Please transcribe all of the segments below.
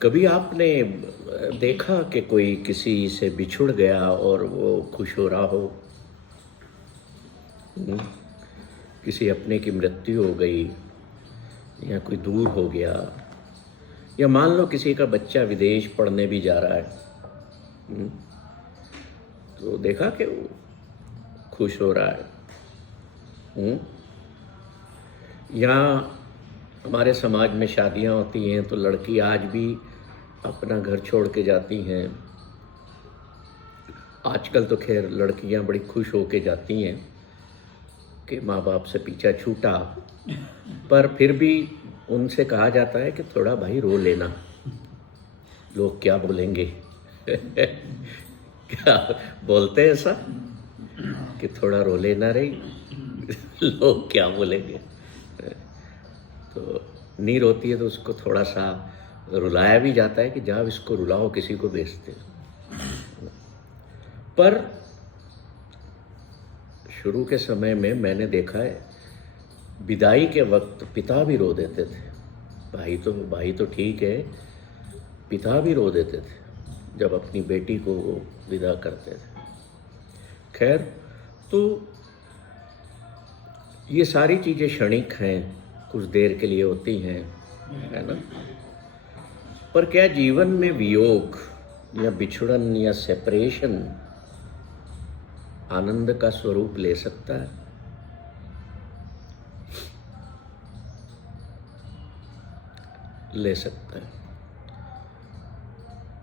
कभी आपने देखा कि कोई किसी से बिछुड़ गया और वो खुश हो रहा हो? हम्म, किसी अपने की मृत्यु हो गई या कोई दूर हो गया, या मान लो किसी का बच्चा विदेश पढ़ने भी जा रहा है। हम्म, तो देखा कि वो खुश हो रहा है। हम्म, या हमारे समाज में शादियां होती हैं तो लड़की आज भी अपना घर छोड़ के जाती हैं। आजकल तो खैर लड़कियां बड़ी खुश होके जाती हैं कि माँ बाप से पीछा छूटा, पर फिर भी उनसे कहा जाता है कि थोड़ा भाई रो लेना, लोग क्या बोलेंगे। क्या बोलते हैं ऐसा कि थोड़ा रो लेना रही, लोग क्या बोलेंगे। तो नीर होती है तो उसको थोड़ा सा रुलाया भी जाता है कि जाओ इसको रुलाओ, किसी को बेचते। पर शुरू के समय में मैंने देखा है विदाई के वक्त पिता भी रो देते थे। भाई तो ठीक है, पिता भी रो देते थे जब अपनी बेटी को वो विदा करते थे। खैर, तो ये सारी चीज़ें क्षणिक हैं, कुछ देर के लिए होती हैं, है ना। पर क्या जीवन में वियोग या बिछड़न या सेपरेशन आनंद का स्वरूप ले सकता है? ले सकता है।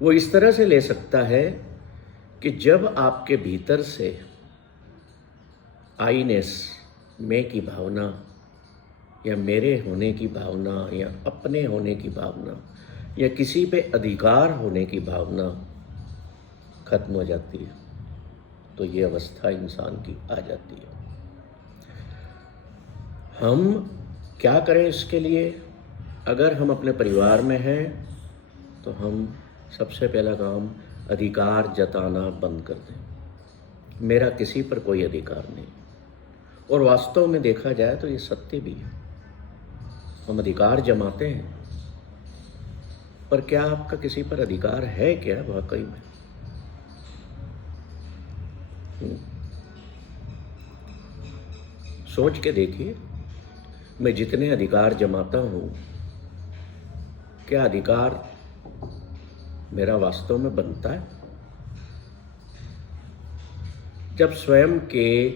वो इस तरह से ले सकता है कि जब आपके भीतर से आईनेस, मैं की भावना या मेरे होने की भावना या अपने होने की भावना या किसी पे अधिकार होने की भावना खत्म हो जाती है, तो ये अवस्था इंसान की आ जाती है। हम क्या करें इसके लिए? अगर हम अपने परिवार में हैं तो हम सबसे पहला काम अधिकार जताना बंद कर दें। मेरा किसी पर कोई अधिकार नहीं। और वास्तव में देखा जाए तो ये सत्य भी है, हम अधिकार जमाते हैं, पर क्या आपका किसी पर अधिकार है क्या वाकई में? सोच के देखिए, मैं जितने अधिकार जमाता हूँ, क्या अधिकार मेरा वास्तव में बनता है? जब स्वयं के,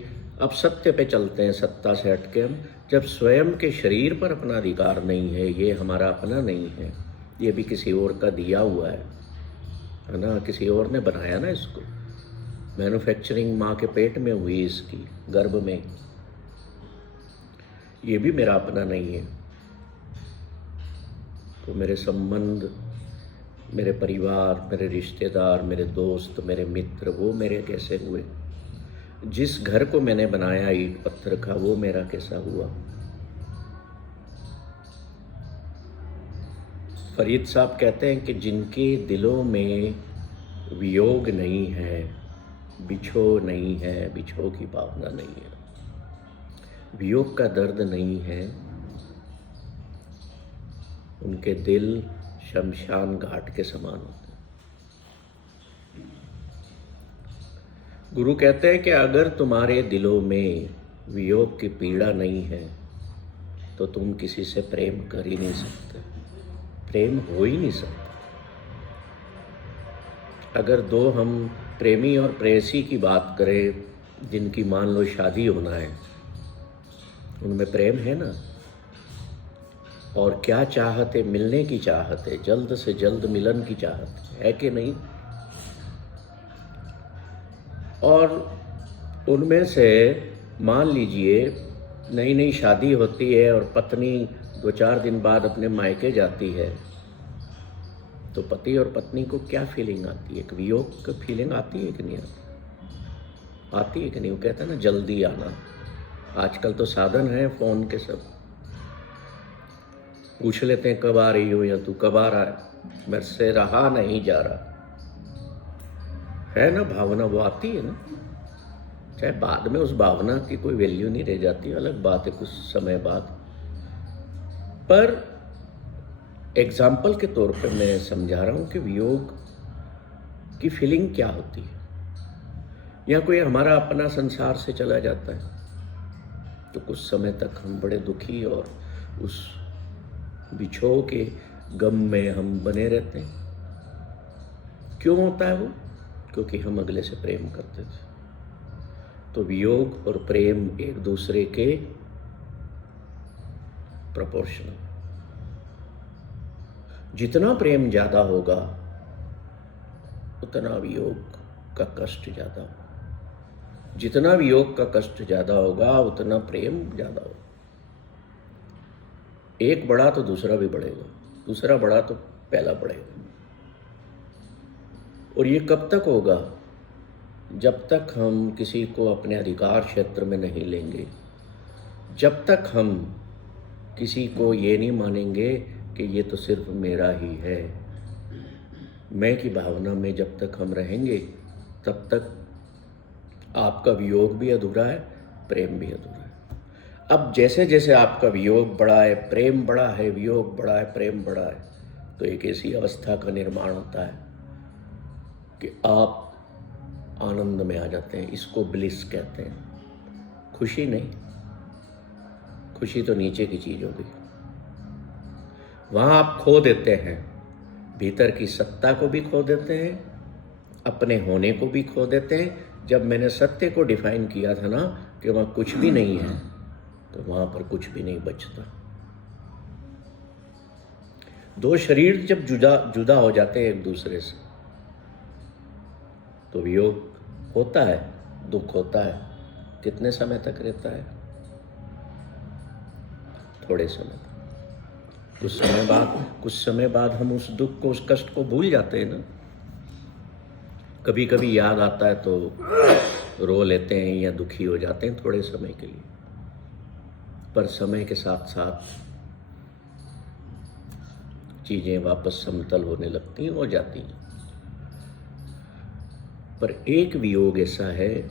अब सत्य पे चलते हैं, सत्ता से हटके हम, जब स्वयं के शरीर पर अपना अधिकार नहीं है, ये हमारा अपना नहीं है, ये भी किसी और का दिया हुआ है ना, किसी और ने बनाया ना इसको। मैन्युफैक्चरिंग माँ के पेट में हुई, इसकी गर्भ में, ये भी मेरा अपना नहीं है। तो मेरे संबंध, मेरे परिवार, मेरे रिश्तेदार, मेरे दोस्त, मेरे मित्र, वो मेरे कैसे हुए? जिस घर को मैंने बनाया ईंट पत्थर का, वो मेरा कैसा हुआ? फरीद साहब कहते हैं कि जिनके दिलों में वियोग नहीं है, बिछो नहीं है, बिछो की भावना नहीं है, वियोग का दर्द नहीं है, उनके दिल शमशान घाट के समान होते हैं। गुरु कहते हैं कि अगर तुम्हारे दिलों में वियोग की पीड़ा नहीं है तो तुम किसी से प्रेम कर ही नहीं सकते, प्रेम हो ही नहीं सकता। अगर दो हम प्रेमी और प्रेयसी की बात करें, जिनकी मान लो शादी होना है, उनमें प्रेम है ना, और क्या चाहत है? मिलने की चाहत है, जल्द से जल्द मिलन की चाहत है कि नहीं? और उनमें से मान लीजिए नई नई शादी होती है और पत्नी 2-4 दिन बाद अपने मायके जाती है, तो पति और पत्नी को क्या फीलिंग आती है? एक वियोग की फीलिंग आती है कि नहीं आती? आती है कि नहीं? वो कहता है ना, जल्दी आना। आजकल तो साधन है फ़ोन के, सब पूछ लेते हैं कब आ रही हो, या तू कब आ रहा है, मेरे से रहा नहीं जा रहा, है ना भावना, वो आती है ना। चाहे बाद में उस भावना की कोई वैल्यू नहीं रह जाती, अलग बात है कुछ समय बाद, पर एग्जाम्पल के तौर पे मैं समझा रहा हूँ कि वियोग की फीलिंग क्या होती है। या कोई हमारा अपना संसार से चला जाता है तो कुछ समय तक हम बड़े दुखी और उस बिछोह के गम में हम बने रहते हैं। क्यों होता है वो? क्योंकि हम अगले से प्रेम करते थे। तो वियोग और प्रेम एक दूसरे के प्रोपोर्शनल। जितना प्रेम ज्यादा होगा उतना वियोग का कष्ट ज्यादा होगा। जितना वियोग का कष्ट ज्यादा होगा उतना प्रेम ज्यादा होगा। एक बढ़ा तो दूसरा भी बढ़ेगा, दूसरा बढ़ा तो पहला बढ़ेगा। और ये कब तक होगा? जब तक हम किसी को अपने अधिकार क्षेत्र में नहीं लेंगे, जब तक हम किसी को ये नहीं मानेंगे कि ये तो सिर्फ मेरा ही है। मैं की भावना में जब तक हम रहेंगे तब तक आपका वियोग भी अधूरा है, प्रेम भी अधूरा है। अब जैसे जैसे आपका वियोग बढ़ा है, प्रेम बढ़ा है, वियोग बढ़ा है, प्रेम बढ़ा है, तो एक ऐसी अवस्था का निर्माण होता है कि आप आनंद में आ जाते हैं। इसको ब्लिस कहते हैं। खुशी नहीं, खुशी तो नीचे की चीज हो गई। वहां आप खो देते हैं, भीतर की सत्ता को भी खो देते हैं, अपने होने को भी खो देते हैं। जब मैंने सत्य को डिफाइन किया था ना कि वहां कुछ भी नहीं है, तो वहां पर कुछ भी नहीं बचता। दो शरीर जब जुदा हो जाते हैं एक दूसरे से तो वियोग होता है, दुख होता है। कितने समय तक रहता है? थोड़े समय तक। कुछ समय बाद हम उस दुख को, उस कष्ट को भूल जाते हैं ना। कभी कभी याद आता है तो रो लेते हैं या दुखी हो जाते हैं थोड़े समय के लिए, पर समय के साथ साथ चीजें वापस समतल होने लगती हैं, हो जाती हैं। पर एक वियोग ऐसा है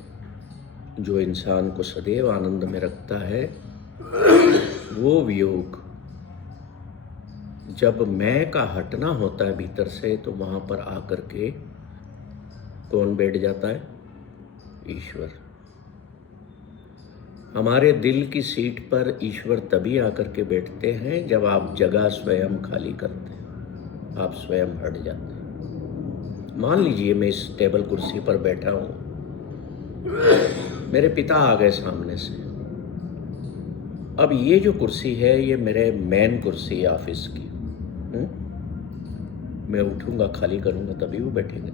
जो इंसान को सदैव आनंद में रखता है। वो वियोग जब मैं का हटना होता है भीतर से, तो वहां पर आकर के कौन बैठ जाता है? ईश्वर। हमारे दिल की सीट पर ईश्वर तभी आकर के बैठते हैं जब आप जगह स्वयं खाली करते हैं, आप स्वयं हट जाते हैं। मान लीजिए मैं इस टेबल कुर्सी पर बैठा हूं, मेरे पिता आ गए सामने से। अब ये जो कुर्सी है ये मेरे मेन कुर्सी है ऑफिस की। मैं उठूंगा, खाली करूंगा, तभी वो बैठेंगे।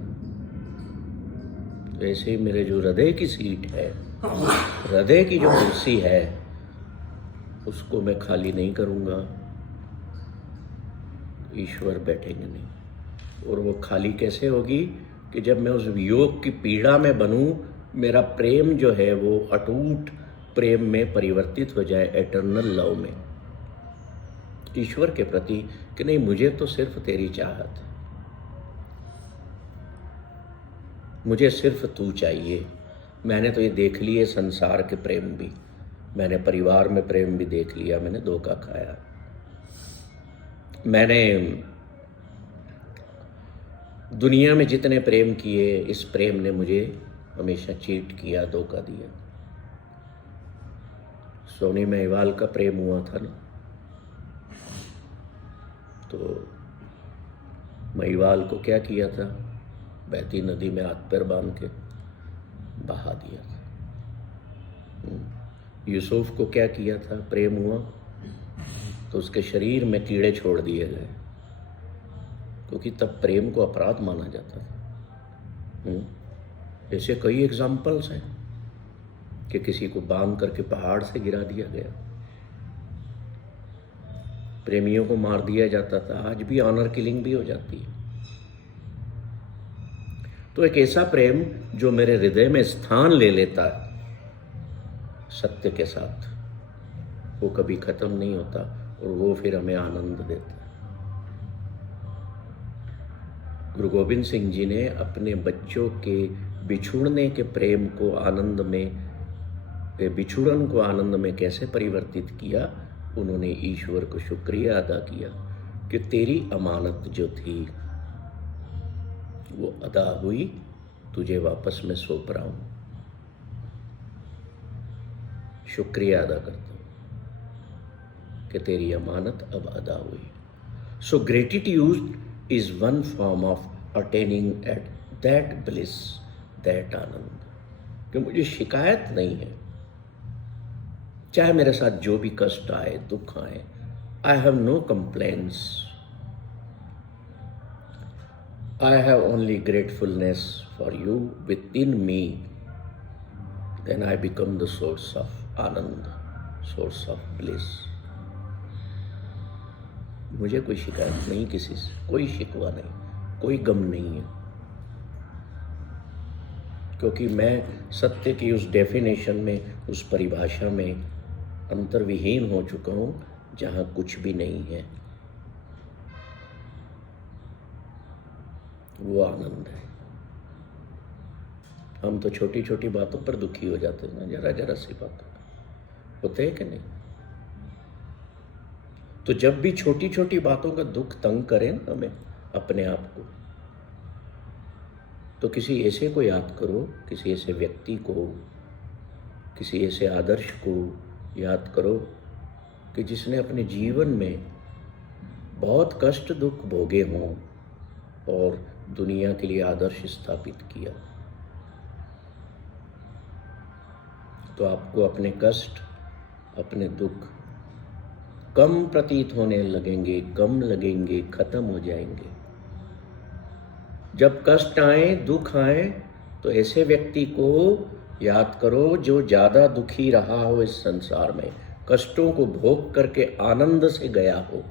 तो ऐसे ही मेरे जो हृदय की सीट है, हृदय की जो कुर्सी है, उसको मैं खाली नहीं करूंगा, ईश्वर बैठेंगे नहीं। और वो खाली कैसे होगी? कि जब मैं उस वियोग की पीड़ा में बनूं, मेरा प्रेम जो है वो अटूट प्रेम में परिवर्तित हो जाए, एटर्नल लव में, ईश्वर के प्रति, कि नहीं मुझे तो सिर्फ तेरी चाहत है, मुझे सिर्फ तू चाहिए। मैंने तो ये देख लिए संसार के प्रेम भी, मैंने परिवार में प्रेम भी देख लिया, मैंने धोखा खाया, मैंने दुनिया में जितने प्रेम किए, इस प्रेम ने मुझे हमेशा चीट किया, धोखा दिया। सोनी महिवाल का प्रेम हुआ था ना, तो महिवाल को क्या किया था? बहती नदी में हाथ पैर बांध के बहा दिया था। यूसुफ को क्या किया था? प्रेम हुआ तो उसके शरीर में कीड़े छोड़ दिए गए, क्योंकि तब प्रेम को अपराध माना जाता था। ऐसे कई एग्जाम्पल्स हैं कि किसी को बांध करके पहाड़ से गिरा दिया गया, प्रेमियों को मार दिया जाता था। आज भी ऑनर किलिंग भी हो जाती है। तो एक ऐसा प्रेम जो मेरे हृदय में स्थान ले लेता है सत्य के साथ, वो कभी खत्म नहीं होता और वो फिर हमें आनंद देता है। गुरु गोविंद सिंह जी ने अपने बच्चों के बिछुड़ने के प्रेम को आनंद में, बिछुड़न को आनंद में कैसे परिवर्तित किया? उन्होंने ईश्वर को शुक्रिया अदा किया कि तेरी अमानत जो थी वो अदा हुई, तुझे वापस मैं सौंप रहा हूं। शुक्रिया अदा करता हूं कि तेरी अमानत अब अदा हुई। So gratitude is one form of attaining at that bliss, that आनंद, कि मुझे शिकायत नहीं है, चाहे मेरे साथ जो भी कष्ट आए, दुख आए, I have no complaints, I have only gratefulness for you within me, then I become the source of anand, source of bliss. मुझे कोई शिकायत नहीं किसी से, कोई शिकवा नहीं, कोई गम नहीं है, क्योंकि मैं सत्य की उस डेफिनेशन में, उस परिभाषा में अंतर्विहीन हो चुका हूं जहां कुछ भी नहीं है। वो आनंद है। हम तो छोटी छोटी बातों पर दुखी हो जाते हैं ना, जरा जरा सी बातों पर, होते हैं कि नहीं? तो जब भी छोटी छोटी बातों का दुख तंग करें ना हमें, अपने आप को, तो किसी ऐसे को याद करो, किसी ऐसे व्यक्ति को, किसी ऐसे आदर्श को याद करो कि जिसने अपने जीवन में बहुत कष्ट दुख भोगे हों और दुनिया के लिए आदर्श स्थापित किया। तो आपको अपने कष्ट, अपने दुख कम प्रतीत होने लगेंगे, कम लगेंगे, खत्म हो जाएंगे। जब कष्ट आए, दुख आए, तो ऐसे व्यक्ति को याद करो जो ज़्यादा दुखी रहा हो इस संसार में, कष्टों को भोग करके आनंद से गया हो,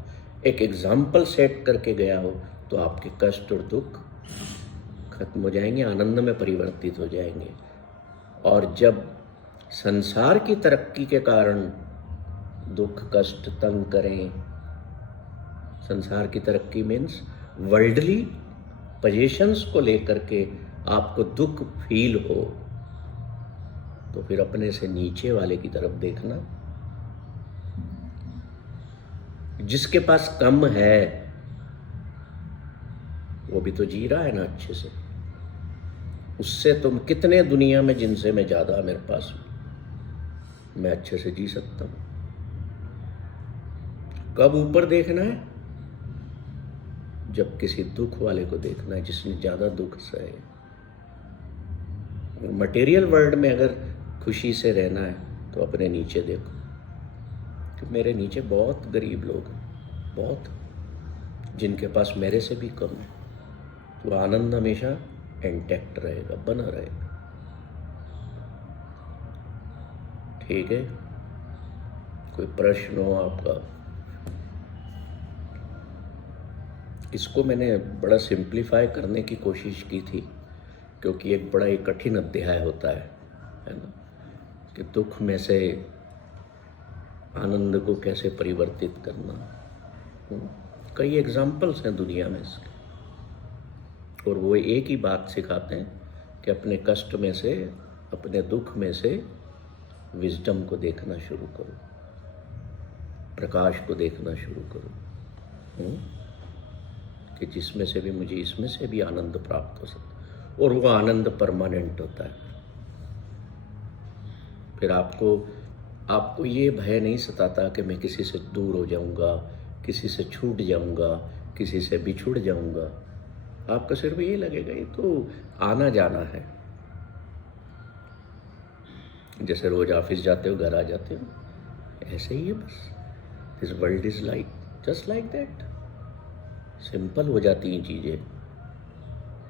एक एग्जाम्पल सेट करके गया हो, तो आपके कष्ट और दुख खत्म हो जाएंगे, आनंद में परिवर्तित हो जाएंगे। और जब संसार की तरक्की के कारण दुख कष्ट तंग करें, संसार की तरक्की मीन्स वर्ल्डली पोजीशंस को लेकर के आपको दुख फील हो, तो फिर अपने से नीचे वाले की तरफ देखना, जिसके पास कम है वो भी तो जी रहा है ना अच्छे से। उससे तुम कितने दुनिया में जिनसे मैं ज्यादा मेरे पास हूं, मैं अच्छे से जी सकता हूं। कब ऊपर देखना है? जब किसी दुख वाले को देखना है जिसने ज्यादा दुख सहे। मटेरियल वर्ल्ड में अगर खुशी से रहना है तो अपने नीचे देखो कि मेरे नीचे बहुत गरीब लोग हैं, बहुत, जिनके पास मेरे से भी कम है। तो आनंद हमेशा इंटैक्ट रहेगा, बना रहेगा। ठीक है? कोई प्रश्न हो आपका? इसको मैंने बड़ा सिंप्लीफाई करने की कोशिश की थी, क्योंकि एक बड़ा ही कठिन अध्याय होता है ना, कि दुख में से आनंद को कैसे परिवर्तित करना। कई एग्जाम्पल्स हैं दुनिया में इसके, और वो एक ही बात सिखाते हैं कि अपने कष्ट में से, अपने दुख में से विजडम को देखना शुरू करो, प्रकाश को देखना शुरू करो, कि जिसमें से भी मुझे इसमें से भी आनंद प्राप्त हो सकता, और वो आनंद परमानेंट होता है। फिर आपको ये भय नहीं सताता कि मैं किसी से दूर हो जाऊंगा, किसी से छूट जाऊंगा, किसी से बिछुड़ जाऊंगा। आपको सिर्फ ये लगेगा ये तो आना जाना है, जैसे रोज ऑफिस जाते हो, घर आ जाते हो, ऐसे ही है बस। This world is like just like that. Simple हो जाती हैं चीजें,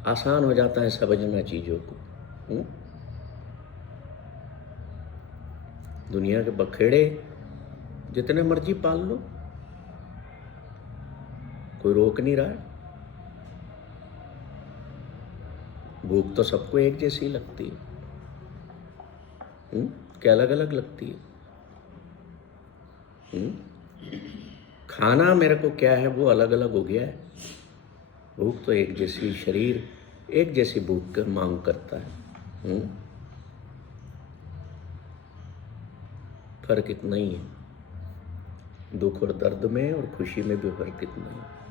आसान हो जाता है समझना चीजों को। दुनिया के बखेड़े जितने मर्जी पाल लो, कोई रोक नहीं रहा है। भूख तो सबको एक जैसी लगती है, क्या अलग अलग लगती है? खाना मेरे को क्या है वो अलग अलग हो गया है। भूख तो एक जैसी, शरीर एक जैसी भूख की मांग करता है। फर्क इतना ही है, दुख और दर्द में और खुशी में भी फर्क इतना ही है।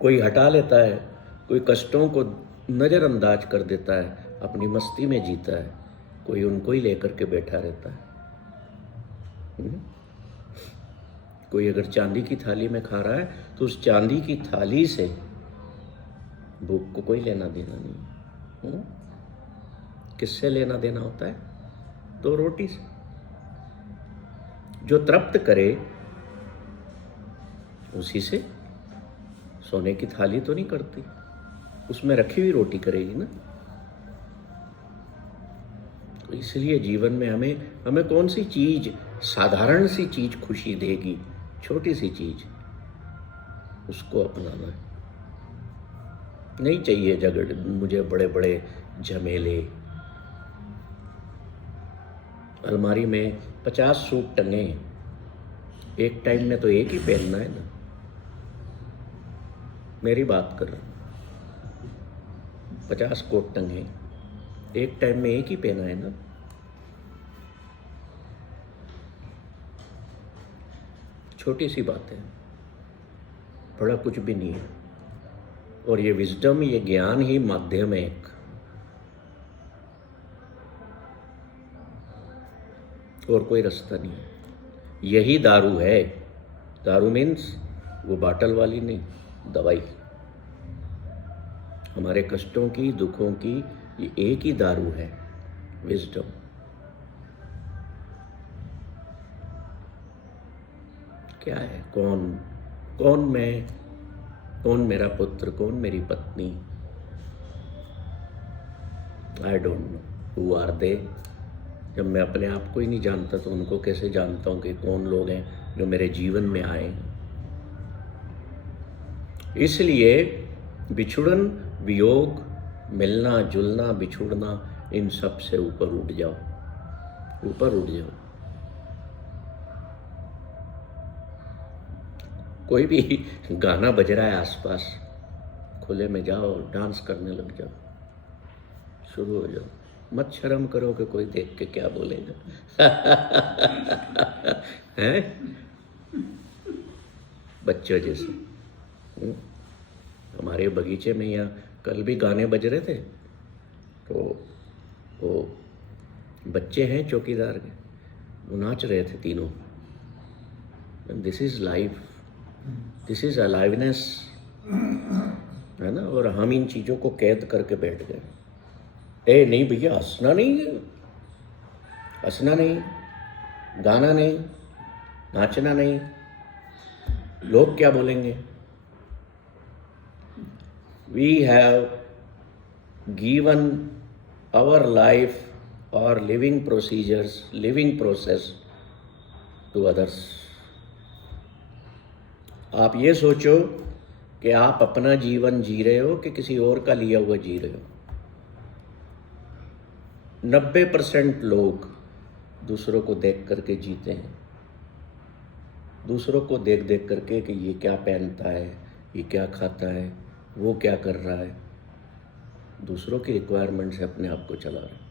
कोई हटा लेता है, कोई कष्टों को नज़रअंदाज कर देता है, अपनी मस्ती में जीता है, कोई उनको ही लेकर के बैठा रहता है। कोई अगर चांदी की थाली में खा रहा है तो उस चांदी की थाली से भूख को कोई लेना देना नहीं। किससे लेना देना होता है? 2 रोटी से। जो तृप्त करे उसी से। सोने की थाली तो नहीं करती, उसमें रखी हुई रोटी करेगी ना। तो इसलिए जीवन में हमें कौन सी चीज, साधारण सी चीज खुशी देगी, छोटी सी चीज, उसको अपनाना है। नहीं चाहिए झगड़ मुझे बड़े बड़े झमेले। अलमारी में 50 सूट टंगे, एक टाइम में तो एक ही पहनना है ना। मेरी बात कर रहा हूँ, 50 कोट टंगे, एक टाइम में एक ही पहना है ना। छोटी सी बात है, बड़ा कुछ भी नहीं है। और ये विजडम, ये ज्ञान ही माध्यम है एक। और कोई रास्ता नहीं है। यही दारू है। दारू मीन्स वो बाटल वाली नहीं, दवाई। हमारे कष्टों की, दुखों की ये एक ही दारू है, विजडम। क्या है? कौन मैं, कौन मेरा पुत्र, कौन मेरी पत्नी? I don't know who are they. जब मैं अपने आप को ही नहीं जानता तो उनको कैसे जानता हूँ कि कौन लोग हैं जो मेरे जीवन में आए। इसलिए बिछुड़न, वियोग, मिलना जुलना, बिछुड़ना, इन सब से ऊपर उठ जाओ, ऊपर उठ जाओ। कोई भी गाना बज रहा है आसपास, खुले में जाओ, डांस करने लग जाओ, शुरू हो जाओ। मत शर्म करो कि कोई देख के क्या बोलेगा। हैं? बच्चों जैसे। हमारे बगीचे में यहाँ कल भी गाने बज रहे थे, तो वो बच्चे हैं चौकीदार के, वो नाच रहे थे तीनों। This is life, this is aliveness, है ना। और हम इन चीज़ों को कैद करके बैठ गए। ए नहीं भैया, हंसना नहीं, हंसना नहीं, गाना नहीं, नाचना नहीं, लोग क्या बोलेंगे। We have given our life or living procedures, living process to others. आप ये सोचो कि आप अपना जीवन जी रहे हो कि किसी और का लिया हुआ जी रहे हो। 90% लोग दूसरों को देख करके जीते हैं, दूसरों को देख देख करके कि ये क्या पहनता है, ये क्या खाता है, वो क्या कर रहा है। दूसरों की रिक्वायरमेंट से अपने आप को चला रहे हैं,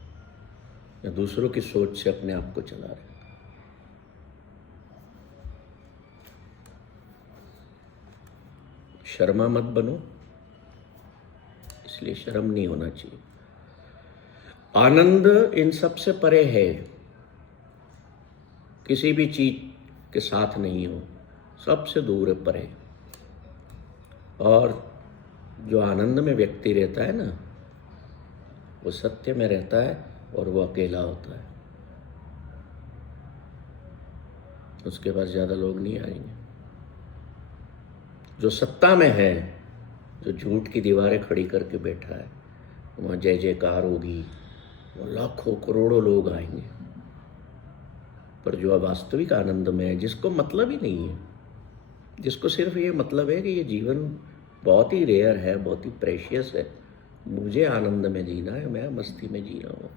या दूसरों की सोच से अपने आप को चला रहे हैं। शर्मा मत बनो, इसलिए शर्म नहीं होना चाहिए। आनंद इन सब से परे है, किसी भी चीज के साथ नहीं हो, सबसे दूर है, परे। और जो आनंद में व्यक्ति रहता है ना, वो सत्य में रहता है और वो अकेला होता है। उसके पास ज़्यादा लोग नहीं आएंगे। जो सत्ता में है, जो झूठ की दीवारें खड़ी करके बैठा है, वहाँ जय जयकार होगी, वो लाखों करोड़ों लोग आएंगे। पर जो वास्तविक आनंद में है, जिसको मतलब ही नहीं है, जिसको सिर्फ ये मतलब है कि ये जीवन बहुत ही रेयर है, बहुत ही प्रेशियस है, मुझे आनंद में जीना है, मैं मस्ती में जी रहा हूँ।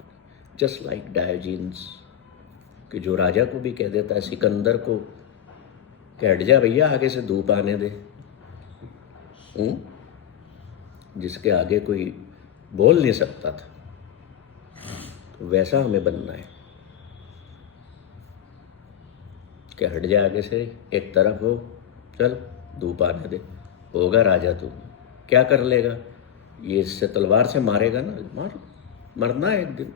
जस्ट लाइक डायोजेन्स, कि जो राजा को भी कह देता है, सिकंदर को, कि हट जा भैया, आगे से धूप आने दे। जिसके आगे कोई बोल नहीं सकता था। तो वैसा हमें बनना है कि हट जा आगे से, एक तरफ हो, चल धूप आने दे। होगा राजा तू, क्या कर लेगा? ये इससे तलवार से मारेगा ना, मारो, मरना है एक दिन।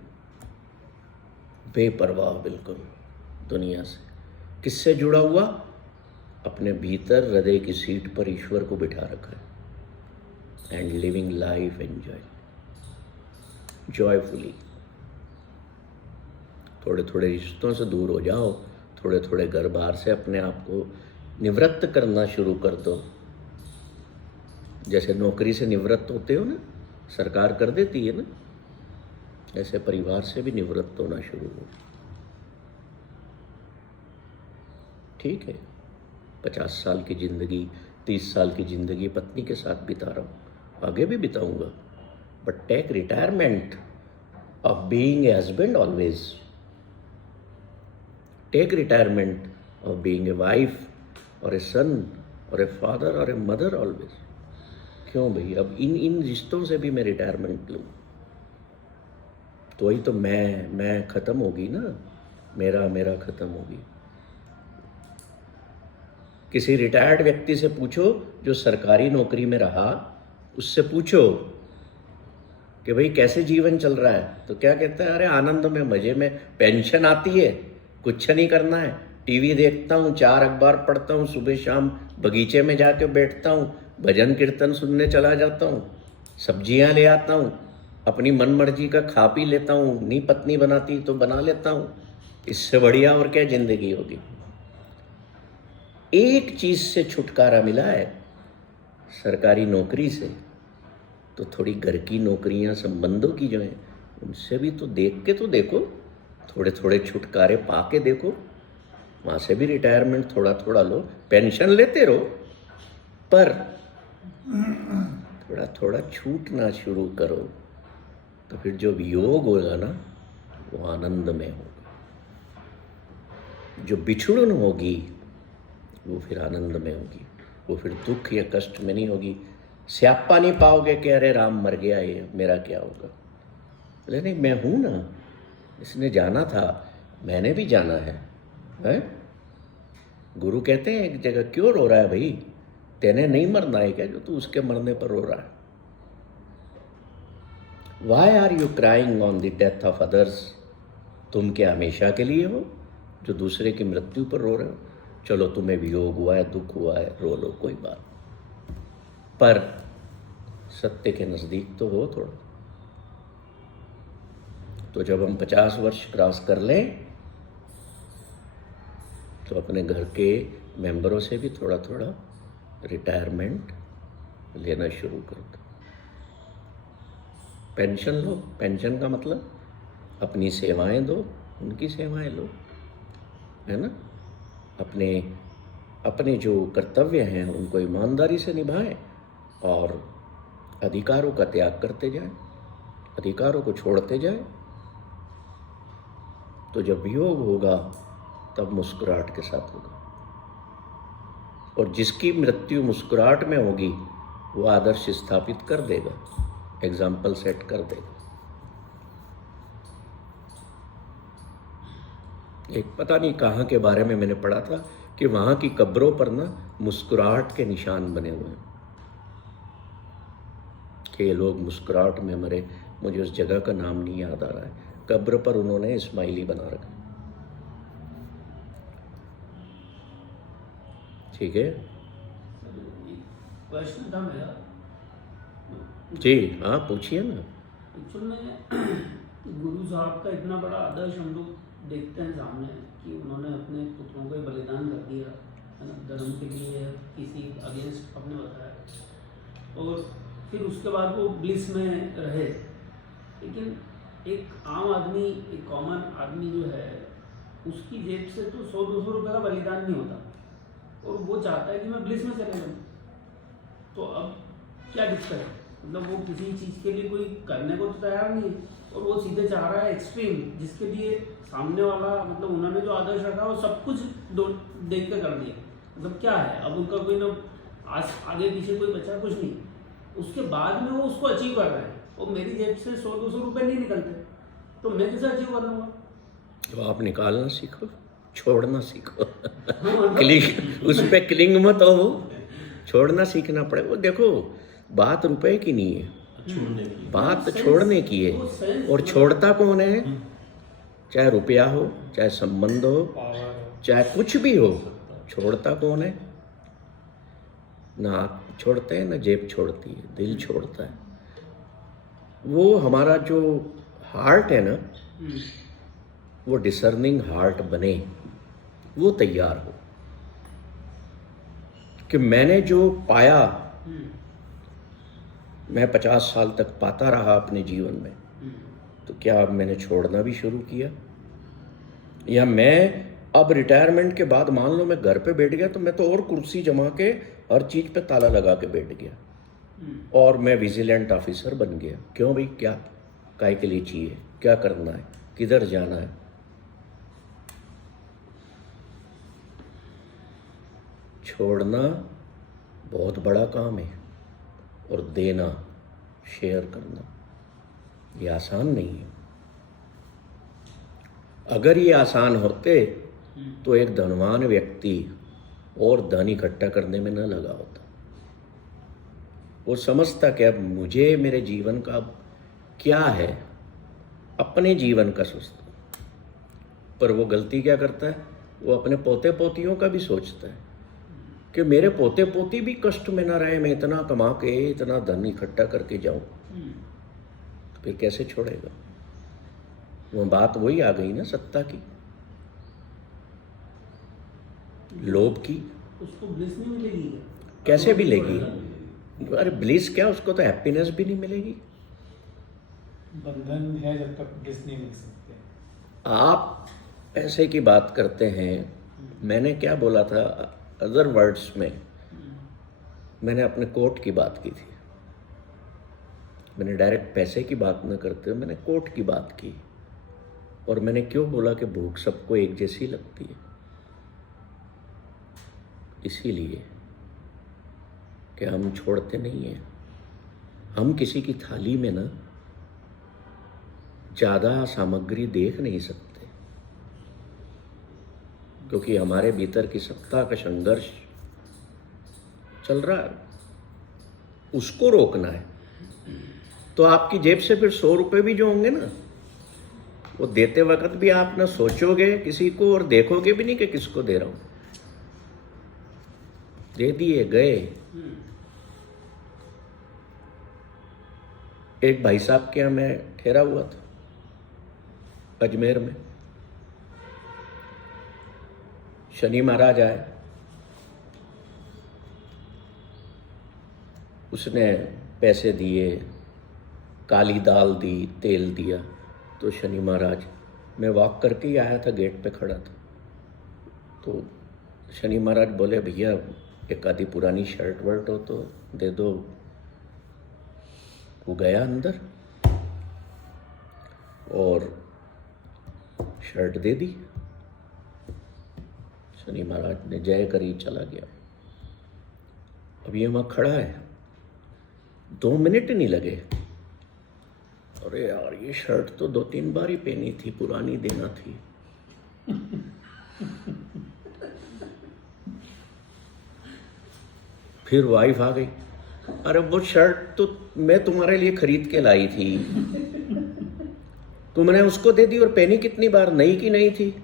बेपरवाह बिल्कुल दुनिया से। किससे जुड़ा हुआ? अपने भीतर हृदय की सीट पर ईश्वर को बिठा रखा है। And living life enjoy joyfully. थोड़े थोड़े रिश्तों से दूर हो जाओ, थोड़े थोड़े घर बार से अपने आप को निवृत्त करना शुरू कर दो। जैसे नौकरी से निवृत्त होते हो ना, सरकार कर देती है ना, ऐसे परिवार से भी निवृत्त होना शुरू हो। ठीक है, 50 साल की ज़िंदगी, 30 साल की ज़िंदगी पत्नी के साथ बिता रहा हूँ, आगे भी बिताऊंगा, but take retirement of being a husband always. Take retirement of being a wife और ए सन और ए फादर और ए मदर ऑलवेज। क्यों भाई, अब इन रिश्तों से भी मैं रिटायरमेंट लूँ तो वही तो मैं ख़त्म होगी ना, मेरा ख़त्म होगी। किसी रिटायर्ड व्यक्ति से पूछो जो सरकारी नौकरी में रहा, उससे पूछो कि भाई कैसे जीवन चल रहा है, तो क्या कहता है? अरे आनंद में, मज़े में, पेंशन आती है, कुछ नहीं करना है, टीवी देखता हूँ, 4 अखबार पढ़ता हूँ, सुबह शाम बगीचे में जाके बैठता हूँ, भजन कीर्तन सुनने चला जाता हूँ, सब्जियाँ ले आता हूँ, अपनी मन मर्जी का खा पी लेता हूँ, नहीं पत्नी बनाती तो बना लेता हूँ। इससे बढ़िया और क्या ज़िंदगी होगी? एक चीज़ से छुटकारा मिला है, सरकारी नौकरी से, तो थोड़ी घर की नौकरियां संबंधों की जो हैं उनसे भी तो देख के तो देखो, थोड़े थोड़े छुटकारे पा के देखो, वहाँ से भी रिटायरमेंट थोड़ा थोड़ा लो, पेंशन लेते रहो, पर थोड़ा थोड़ा छूटना शुरू करो, तो फिर जो वियोग होगा ना वो आनंद में होगा, जो बिछुड़न होगी वो फिर आनंद में होगी, वो फिर दुख या कष्ट में नहीं होगी। स्यापा नहीं पाओगे कि अरे राम मर गया, ये मेरा क्या होगा? बोले नहीं, मैं हूँ ना, इसने जाना था, मैंने भी जाना है? गुरु कहते हैं एक जगह, क्यों रो रहा है भाई, तेने नहीं मरना है क्या जो तू उसके मरने पर रो रहा है? Why are you crying on the death of others? तुम क्या हमेशा के लिए हो जो दूसरे की मृत्यु पर रो रहे हो? चलो तुम्हें वियोग हुआ है, दुख हुआ है, रो लो, कोई बात, पर सत्य के नज़दीक तो हो थोड़ा। तो जब हम 50 वर्ष क्रॉस कर लें तो अपने घर के मेंबरों से भी थोड़ा थोड़ा रिटायरमेंट लेना शुरू कर दो। पेंशन लो, पेंशन का मतलब अपनी सेवाएं दो, उनकी सेवाएं लो, है ना? अपने जो कर्तव्य हैं उनको ईमानदारी से निभाएं और अधिकारों का त्याग करते जाएं, अधिकारों को छोड़ते जाएं। तो जब वियोग होगा तब मुस्कुराहट के साथ होगा, और जिसकी मृत्यु मुस्कुराहट में होगी वो आदर्श स्थापित कर देगा, एग्जाम्पल सेट कर देगा। एक पता नहीं कहाँ के बारे में मैंने पढ़ा था कि वहाँ की कब्रों पर ना मुस्कुराहट के निशान बने हुए हैं कि ये लोग मुस्कुराहट में मरे। मुझे उस जगह का नाम नहीं याद आ रहा है, कब्र पर उन्होंने स्माइली बना रखा। ठीक है, क्वेश्चन था मेरा। जी हाँ, पूछिए ना। एक्चुअल में गुरु साहब का इतना बड़ा आदर्श हम लोग देखते हैं सामने कि उन्होंने अपने पुत्रों को बलिदान कर दिया, है ना, धर्म के लिए, किसी अगेंस्ट आपने बताया, और फिर उसके बाद वो ब्लिस में रहे। लेकिन एक आम आदमी, एक कॉमन आदमी जो है, उसकी जेब से तो 100-200 रुपये का बलिदान नहीं होता, और वो चाहता है कि मैं ब्लिस में चले जाऊँ। तो अब क्या दिक्कत है? मतलब वो किसी चीज़ के लिए कोई करने को तो तैयार नहीं है, और वो सीधे चाह रहा है एक्सट्रीम, जिसके लिए सामने वाला, मतलब उन्होंने जो आदर्श रखा वो सब कुछ देख के कर दिया। मतलब क्या है, अब उनका कोई ना आगे पीछे कोई बचा कुछ नहीं, उसके बाद में वो उसको अचीव कर रहा है, और मेरी जेब से 100-200 रुपये नहीं निकलते, तो मैं कैसे अचीव कर लूँगा? तो आप निकालना सीखो, छोड़ना सीखो। हाँ, क्लिंग, उस पर क्लिंग मत हो, छोड़ना सीखना पड़े। वो देखो, बात रुपए की नहीं है, छोड़ने की। बात छोड़ने की है। और छोड़ता कौन है? चाहे रुपया हो, चाहे संबंध हो, चाहे कुछ भी हो, छोड़ता कौन है? ना आप छोड़ते हैं, ना जेब छोड़ती है, दिल छोड़ता है। वो हमारा जो हार्ट है ना, वो डिसर्निंग हार्ट बने, वो तैयार हो कि मैंने जो पाया, मैं 50 साल तक पाता रहा अपने जीवन में, तो क्या अब मैंने छोड़ना भी शुरू किया? या मैं अब रिटायरमेंट के बाद मान लो मैं घर पे बैठ गया, तो मैं तो और कुर्सी जमा के हर चीज पे ताला लगा के बैठ गया और मैं विजिलेंट ऑफिसर बन गया। क्यों भाई? क्या काय के लिए चाहिए? क्या करना है? किधर जाना है? छोड़ना बहुत बड़ा काम है, और देना, शेयर करना, ये आसान नहीं है। अगर ये आसान होते तो एक धनवान व्यक्ति और धन इकट्ठा करने में न लगा होता। वो समझता कि अब मुझे मेरे जीवन का क्या है, अपने जीवन का सोचता। पर वो गलती क्या करता है? वो अपने पोते पोतियों का भी सोचता है कि मेरे पोते पोती भी कष्ट में ना रहे, मैं इतना कमा के इतना धन इकट्ठा करके जाऊं, तो फिर कैसे छोड़ेगा? वो बात वही आ गई ना, सत्ता की, लोभ की। उसको ब्लिस नहीं मिलेगी क्या? कैसे मिलेगी? अरे ब्लिस क्या, उसको तो हैप्पीनेस भी नहीं मिलेगी। बंधन है जब तक ब्लिस नहीं मिल सकते। आप पैसे की बात करते हैं, मैंने क्या बोला था? अदर वर्ड्स में मैंने अपने कोट की बात की थी। मैंने डायरेक्ट पैसे की बात न करते हुए मैंने कोट की बात की। और मैंने क्यों बोला कि भूख सबको एक जैसी लगती है? इसीलिए कि हम छोड़ते नहीं हैं। हम किसी की थाली में ना ज़्यादा सामग्री देख नहीं सकते, क्योंकि हमारे भीतर की सत्ता का संघर्ष चल रहा है, उसको रोकना है। तो आपकी जेब से फिर 100 रुपये भी जो होंगे ना, वो देते वक्त भी आप ना सोचोगे किसी को और देखोगे भी नहीं कि किसको दे रहा हूं। दे दिए, गए। एक भाई साहब के यहाँ मैं ठहरा हुआ था अजमेर में। शनि महाराज आए, उसने पैसे दिए, काली दाल दी, तेल दिया। तो शनि महाराज, मैं वॉक करके ही आया था, गेट पे खड़ा था, तो शनि महाराज बोले, भैया एक आधी पुरानी शर्ट वर्ट हो तो दे दो। वो गया अंदर और शर्ट दे दी। शनि महाराज ने जय करी, चला गया। अब ये वहाँ खड़ा है, 2 मिनट नहीं लगे। अरे यार, ये शर्ट तो 2-3 बार ही पहनी थी, पुरानी देना थी। फिर वाइफ आ गई, अरे वो शर्ट तो मैं तुम्हारे लिए खरीद के लाई थी, तुमने उसको दे दी। और पहनी कितनी बार? नई की नहीं थी,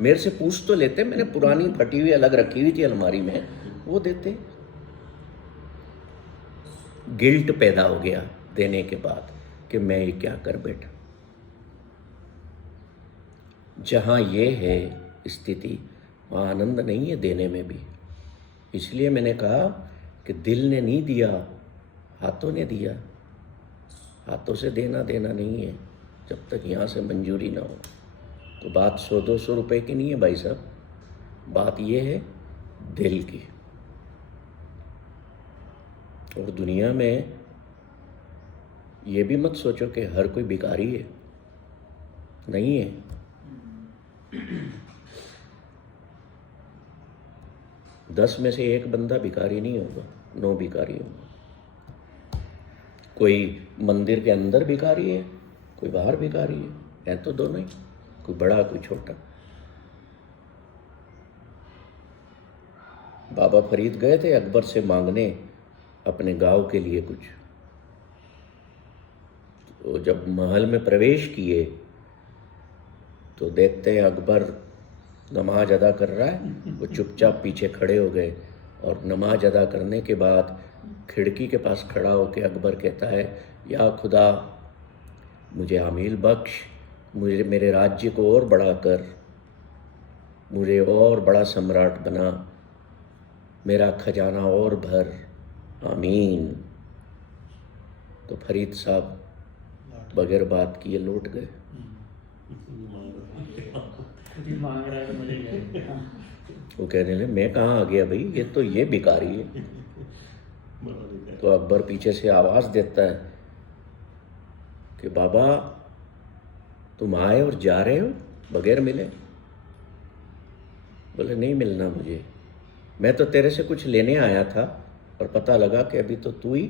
मेरे से पूछ तो लेते, मैंने पुरानी फटी हुई अलग रखी हुई थी अलमारी में, वो देते। गिल्ट पैदा हो गया देने के बाद कि मैं ये क्या कर बैठा। जहां ये है स्थिति, वहां आनंद नहीं है देने में भी। इसलिए मैंने कहा कि दिल ने नहीं दिया, हाथों ने दिया। हाथों से देना देना नहीं है जब तक यहाँ से मंजूरी ना हो। तो बात 100-200 रुपए की नहीं है भाई साहब, बात ये है दिल की। और दुनिया में ये भी मत सोचो कि हर कोई भिखारी है, नहीं है। 10 में से 1 बंदा भिखारी नहीं होगा, 9 भिखारी होगा। कोई मंदिर के अंदर भिखारी है, कोई बाहर भिखारी है तो दोनों ही, कोई बड़ा कोई छोटा। बाबा फरीद गए थे अकबर से मांगने अपने गांव के लिए कुछ। तो जब महल में प्रवेश किए तो देखते हैं अकबर नमाज अदा कर रहा है, वो चुपचाप पीछे खड़े हो गए। और नमाज अदा करने के बाद खिड़की के पास खड़ा होकर अकबर कहता है, या खुदा मुझे आमील बख्श, मुझे मेरे राज्य को और बड़ा कर, मुझे और बड़ा सम्राट बना, मेरा खजाना और भर, आमीन। तो फरीद साहब बगैर बात किए लौट गए। मांग रहा है तो मुझे क्या? वो कहने लगे मैं कहाँ आ गया भाई, ये भिखारी है। तो अकबर पीछे से आवाज़ देता है कि बाबा तुम आए और जा रहे हो बगैर मिले। बोले नहीं मिलना मुझे, मैं तो तेरे से कुछ लेने आया था और पता लगा कि अभी तो तू ही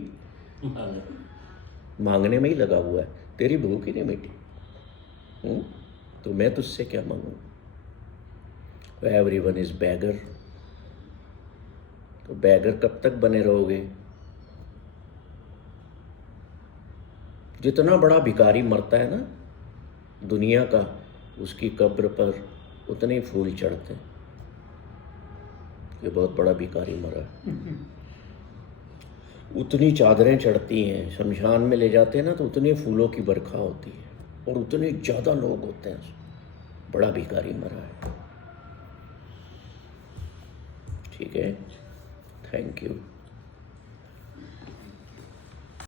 मांगने में ही लगा हुआ है, तेरी भूख ही नहीं मिटी। तो मैं तुझसे क्या मांगूं? Everyone is beggar. तो बैगर कब तक बने रहोगे? जितना बड़ा भिखारी मरता है ना दुनिया का, उसकी कब्र पर उतने ही फूल चढ़ते हैं। ये बहुत बड़ा भिखारी मरा है। उतनी चादरें चढ़ती हैं, शमशान में ले जाते हैं ना तो उतने फूलों की बरखा होती है और उतने ज़्यादा लोग होते हैं। बड़ा भिखारी मरा है। ठीक है, थैंक यू।